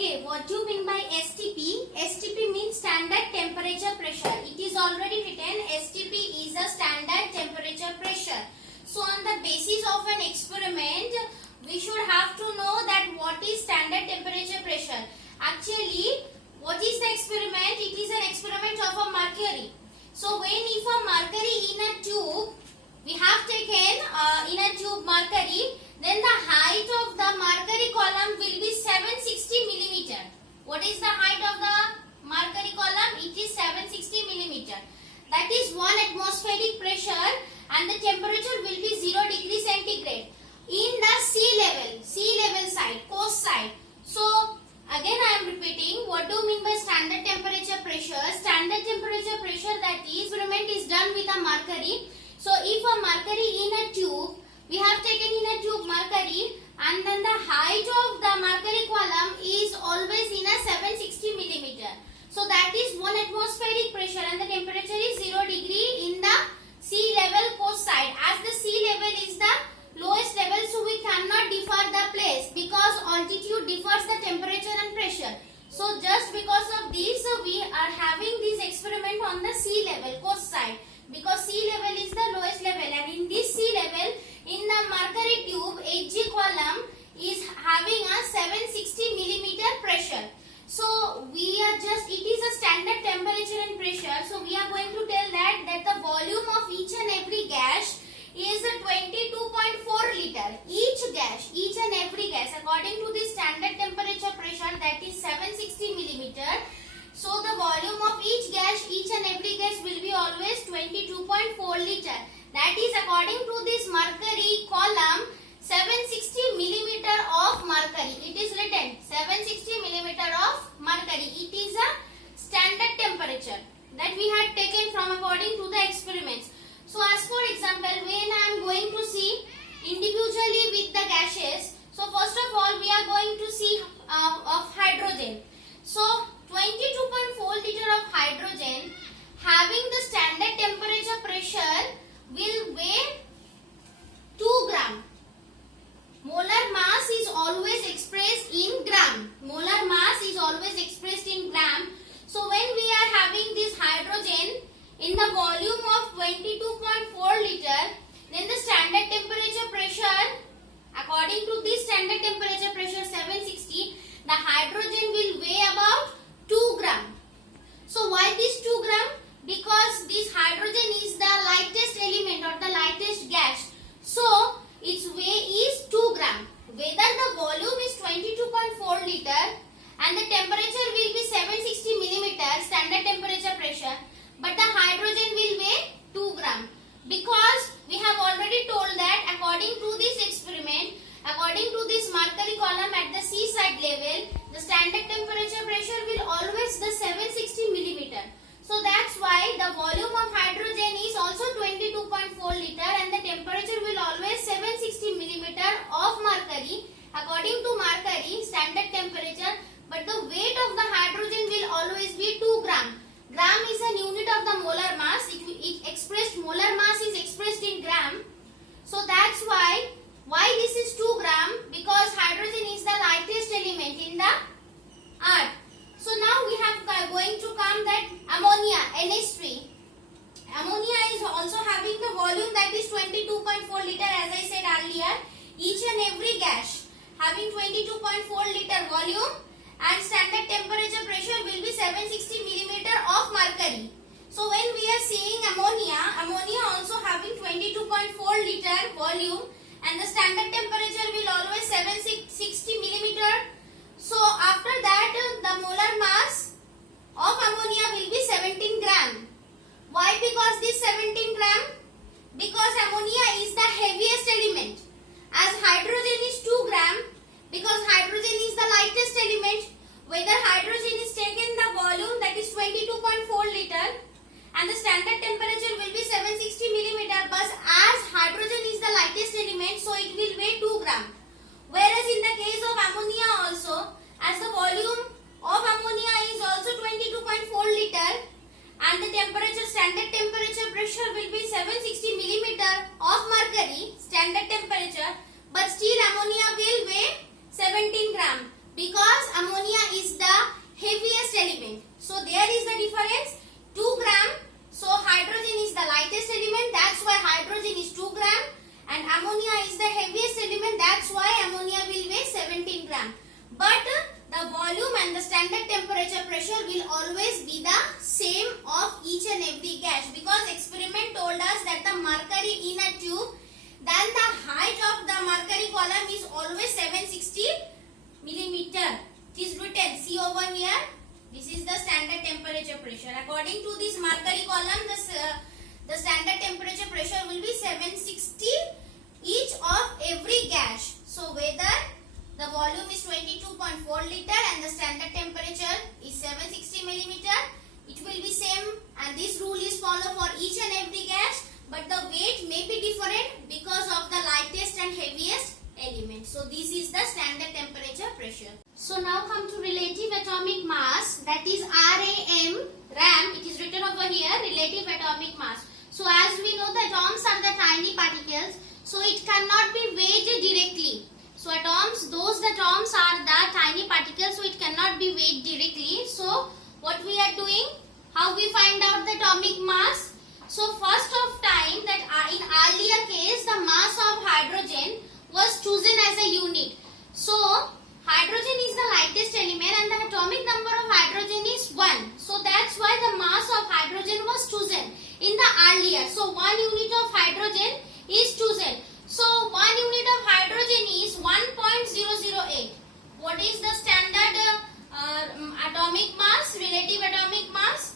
Okay, what do you mean by STP? STP means standard temperature pressure. It is already written STP is a standard temperature pressure. So on the basis of an experiment, we should have to know that what is standard temperature pressure. Actually, what is the experiment? It is an experiment of a mercury. So when if a mercury in a tube, we have taken in a tube mercury, then the height of the mercury column will be 760 millimeter. What is the height of the mercury column? It is 760 millimeter. That is 1 atmospheric pressure and the temperature will be 0 degree centigrade. In the sea level side, coast side. So again I am repeating, what do you mean by standard temperature pressure? Standard temperature pressure, that is, experiment is done with a mercury. So if a mercury in a tube, we have taken in a tube mercury, and then the height of the mercury column is always in a 760 millimeter. So that is 1 atmospheric pressure and the temperature is 0 degree in the sea level coast side. As the sea level is the lowest level, so we cannot differ the place because altitude differs the temperature and pressure. So just because of this, we are having this experiment on the sea level coast side, because sea level is the lowest level, and in this sea level, in the mercury tube, Hg column is having a 760 millimeter pressure. So we are just, it is a standard temperature and pressure. So we are going to tell that the volume of each and every gas is 22.4 liter. Each and every gas, according to the standard temperature pressure, that is 760 millimeter. So the volume of each gas, each and every gas will be always 22.4 liter. That is according to this mercury column, 760 millimeter of mercury. It is written 760 millimeter of mercury. It is a standard temperature that we had taken from according to the experiments. So as for example, when I am going to see individually with the gases, so first of all we are going to see of hydrogen. So 22.4 liter of hydrogen having the standard temperature pressure will weigh 2 gram. Molar mass is always expressed in gram. Molar mass is always expressed in gram. So when we are having this hydrogen in the volume of 22.4 liter, then the standard temperature pressure, according to this standard temperature pressure 760, the hydrogen will weigh about 2 gram. So why this 2 gram? Because this hydrogen is the lightest element or the lightest gas. So its weight is 2 gram. Whether the volume is 22.4 liter and the temperature will be 760 millimeter standard temperature pressure, but the hydrogen will weigh 2 gram. Because we have already told that according to this experiment, according to this mercury column at the seaside level, the standard temperature pressure will always the 760 millimeter. So that's why the volume of hydrogen is also 22.4 liter and the temperature will always 760 millimeter of mercury according to mercury standard temperature, but the weight of the hydrogen will always be 2 gram. Gram is an unit of the molar mass. It expressed, molar mass is expressed in gram. So that's why this is 2 gram, because hydrogen is the lightest element in the earth. So now we have going to come that ammonia, NH3. Ammonia is also having the volume that is 22.4 liter, as I said earlier. Each and every gas having 22.4 liter volume and standard temperature pressure will be 760 millimeter of mercury. So when we are seeing ammonia also having 22.4 liter volume and the standard temperature will always 760 millimeter. So after that the molar mass of ammonia will be 17 gram. Why? Because this 17 gram? Because ammonia is the heaviest element. As hydrogen is 2 gram, because hydrogen is the lightest element, whether hydrogen is taken the volume that is 22.4 liter and the standard temperature will be 760 millimeter, but as hydrogen is the lightest element, so it will weigh 2 gram. Whereas in the case of ammonia also, as the volume of ammonia is also 22.4 liter and the temperature, standard temperature pressure will be 760 millimeter of mercury standard temperature, but still ammonia will weigh 17 gram because ammonia heaviest element. So there is the difference, 2 gram. So hydrogen is the lightest element, that's why hydrogen is 2 gram, and ammonia is the heaviest element, that's why ammonia will weigh 17 gram. But the volume and the standard temperature pressure will always be the same of each and every gas, because experiment told us that the mercury in a tube, then the height of the mercury column is always 760 millimeter. It is written, see over here, this is the standard temperature pressure. According to this mercury column, the standard temperature pressure will be 760 each of every gas. So whether the volume is 22.4 liter and the standard temperature is 760 millimeter, it will be same, and this rule is followed for each and every gas, but the weight may be different because of the lightest and heaviest element. So this is the standard temperature pressure. So now come to relative atomic mass, that is RAM, it is written over here, relative atomic mass. So as we know, the atoms are the tiny particles, so it cannot be weighed directly. So those atoms are the tiny particles, so it cannot be weighed directly. So what we are doing, how we find out the atomic mass? So first of time, that in earlier case, the mass of hydrogen was chosen as a unit. So hydrogen is the lightest element and the atomic number of hydrogen is 1. So that's why the mass of hydrogen was chosen in the earlier. So 1 unit of hydrogen is chosen. So 1 unit of hydrogen is 1.008. What is the standard atomic mass, relative atomic mass?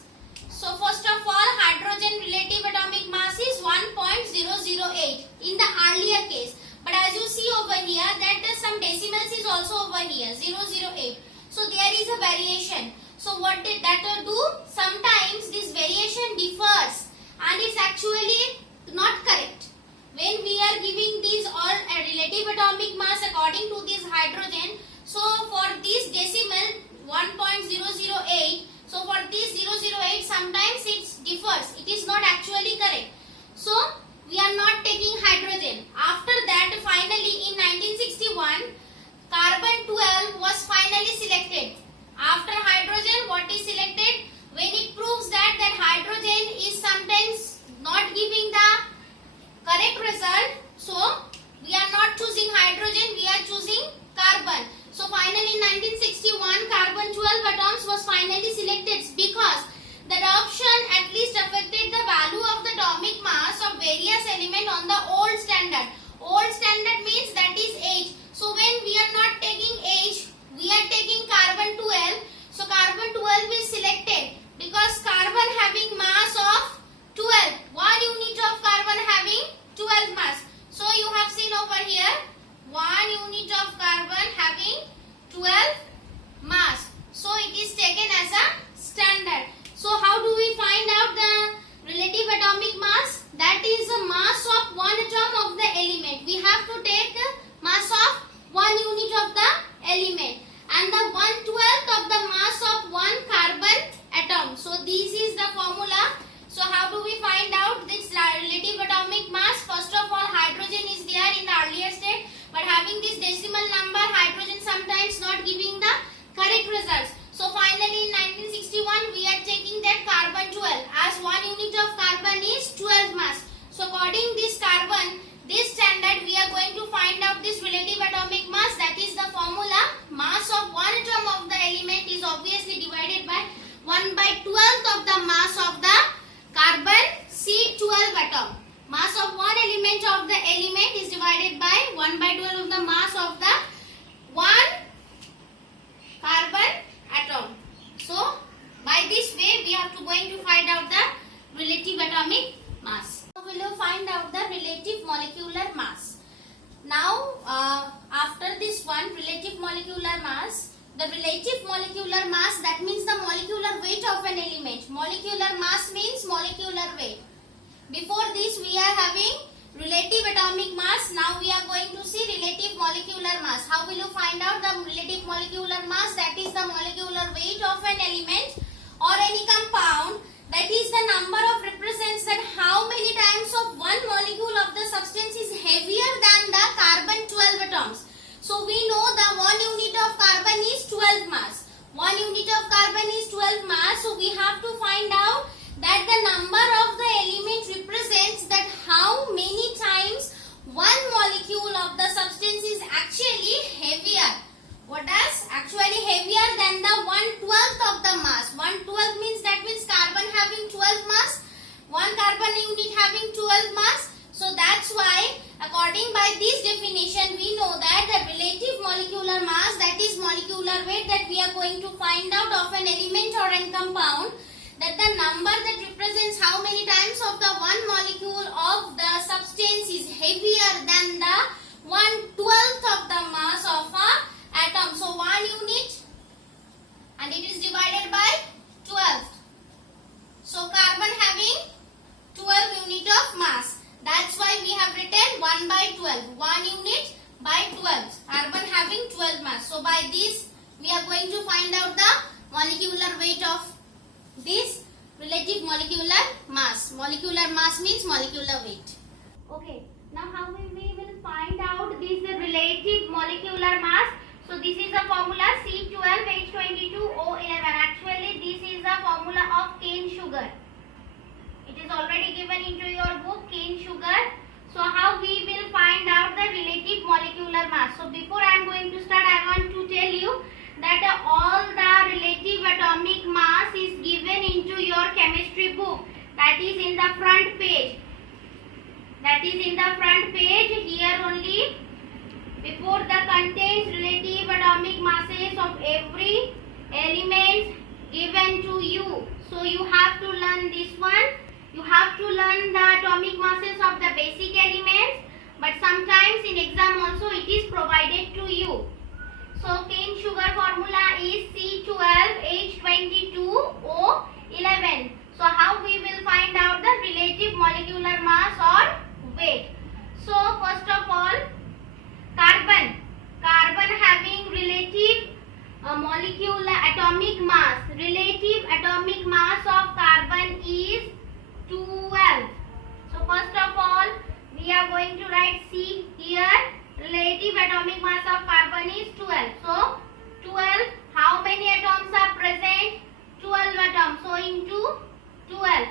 So first of all, hydrogen relative atomic mass is 1.008 in the earlier case. But as you see over here, that some decimals is also over here, 008. So there is a variation. So what did that do? Sometimes this variation differs and it's actually not correct. When we are giving these all relative atomic mass according to this hydrogen, so for this decimal 1.008, so for this 008 sometimes it differs. It is not actually correct. So we are not taking hydrogen. After that, finally in 1961, carbon 12 was finally selected. After hydrogen, what is selected? When it proves that hydrogen is sometimes not giving the correct result, so we are not choosing hydrogen, we are choosing carbon. So finally in 1961, carbon 12 atoms was finally selected because the adoption at least affected the value of the atomic mass of various elements on the old standard. Old standard means that is H. So when we are not taking H, we are taking carbon 12. So carbon 12 is selected because carbon having mass of 12. 1 unit of carbon having 12 mass. So you have seen over here, 1 unit of carbon having 12 mass. So it is taken as a standard. So how do we find out the relative atomic mass? That is the mass of one atom of the element. We have to take mass of 1 unit of the element and the 1/12 of the mass of one carbon atom. So this is the formula. So how do we find out this relative atomic mass? First of all, hydrogen is there in the earlier state, but having this decimal number, hydrogen sometimes not giving the correct results. So finally in 1961, we are taking that carbon 12 as 1 unit of carbon is 12 mass. So according this carbon, this standard, we are going to find out this relative atomic mass. That is the formula. Mass of one atom of the element is obviously divided by 1/12 of the mass of the carbon C12 atom. Mass of one element of the element is divided by 1/12 of the mass of the one carbon atom. So by this way we have to going to find out the relative atomic mass. So we will find out the relative molecular mass. Now after this one, relative molecular mass, the relative molecular mass, that means the molecular weight of an element. Molecular mass means molecular weight. Before this we are having relative atomic mass. Now we are going to see relative molecular mass. How will you find out the relative molecular mass? That is the molecular weight of an element or any compound. That is the number of represents that how many times of one molecule of the substance is heavier than the carbon 12 atoms. So we know the 1 unit of carbon is 12 mass. 1 unit of carbon 12 mass. So we have to find out that the number of the element represents that how many times one molecule of the substance is actually heavier. What does? Actually heavier than the 1/12 of the mass. 1/12 means that means carbon having 12 mass. One carbon unit having 12 mass. So that's why according by this definition we know that the relative molecular mass, that is molecular weight, that we are going to find out of an element or an compound, that the number that represents how many times of the one molecule of the substance is heavier than the 1/12 of the mass of a atom. So 1 unit and it is divided by 12. So carbon having 12 unit of mass. That's why we have written 1/12. 1 unit by 12. Carbon having 12 mass. So by this we are going to find out the molecular weight of this relative molecular mass. Molecular mass means molecular weight. Okay. Now how we will find out this relative molecular mass? So this is a formula C12H22O11. Actually this is the formula of cane sugar. It is already given into your book, cane sugar. So how we will find out the relative molecular mass? So before I am going to start, I want to tell you that all the relative atomic mass is given into your chemistry book. That is in the front page. That is in the front page. Here only before the contains relative atomic masses of every element given to you. So you have to learn this one. You have to learn the atomic masses of the basic elements, but sometimes in exam also it is provided to you. So cane sugar formula is C12H22O11. So how we will find out the relative molecular mass or weight? So first of all, carbon having relative molecular atomic mass. Relative atomic mass of carbon is 12. So first of all we are going to write C here. Relative atomic mass of carbon is 12. So 12, how many atoms are present? 12 atoms. So into 12.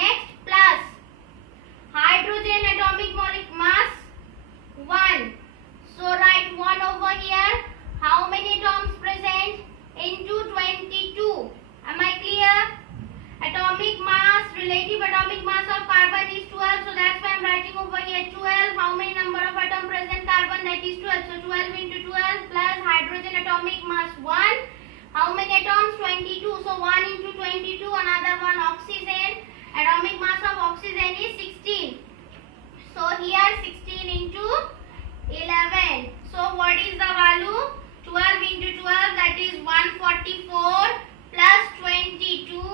Next plus hydrogen atomic mass 1. So write 1 over here. How many atoms present? Into 22. Am I clear? Atomic mass, relative atomic mass of carbon is 12. So that's why I am writing over here 12. How many number of atom present carbon? That is 12. So 12 into 12 plus hydrogen atomic mass 1. How many atoms? 22. So 1 into 22. Another one oxygen. Atomic mass of oxygen is 16. So here 16 into 11. So what is the value? 12 into 12, that is 144 plus 22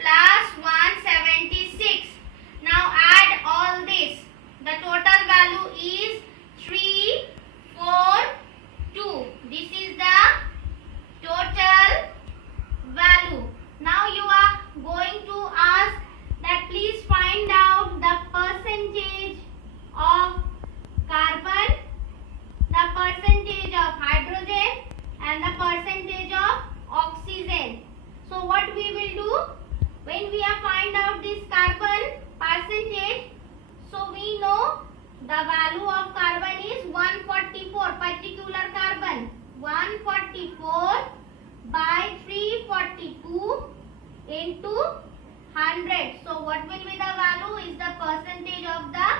plus 176. Now add all this. The total value is 342. This is the total value. Now you are going to ask that please find out the percentage of carbon, the percentage of hydrogen and the percentage of oxygen. So what we will do? When we have find out this carbon percentage, so we know the value of carbon is 144, particular carbon 144 by 342 into 100. So what will be the value is the percentage of the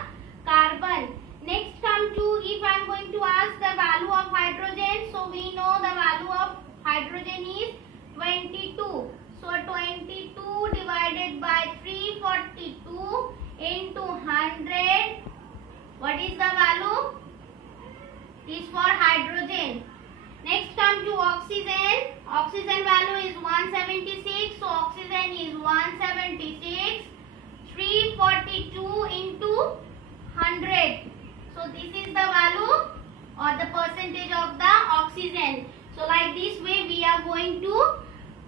carbon. Next come to, if I am going to ask the value of hydrogen, so we know the value of hydrogen is 22. So 22 divided by 342 into 100. What is the value? Is for hydrogen. Next come to oxygen. Oxygen value is 176. So oxygen is 176. 342 into 100. So this is the value or the percentage of the oxygen. So like this way we are going to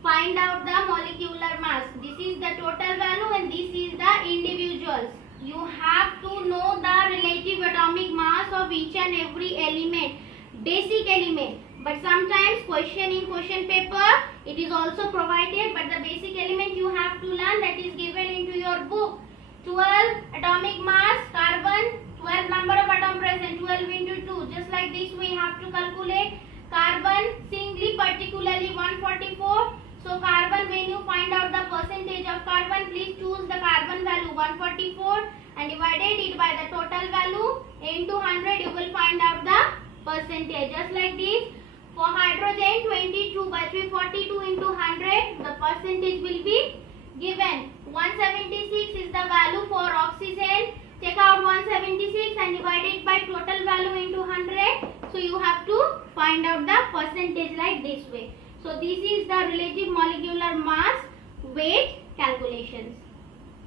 find out the molecular mass. This is the total value and this is the individuals. You have to know the relative atomic mass of each and every element, basic element. But sometimes question in question paper It is also provided, but the basic element you have to learn, that is given into your book. 12 atomic mass, carbon, 12 number of atom present, 12 into 2. Just like this we have to calculate. Carbon singly, particularly 144. So carbon, when you find out the percentage of carbon, please choose the carbon value 144 and divided it by the total value into 100. You will find out the percentage. Just like this. For hydrogen, 22 by 342 into 100, the percentage will be given. 176 is the value for oxygen. Take out 176 and divide it by total value into 100. So you have to find out the percentage like this way. So this is the relative molecular mass weight calculations.